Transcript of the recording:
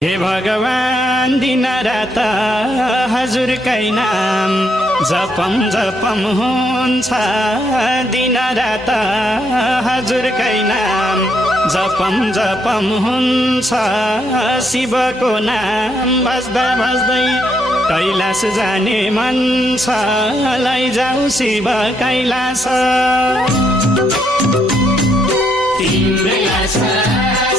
हे भगवान दिनरात हजुरकै नाम जपम जपम हुन्छ दिनरात हजुरकै नाम जपम जपम हुन्छ शिवको नाम बस्दा बस्दै कैलाश जाने मन छ लैजाऊ शिव कैलाश तिम्रै आशा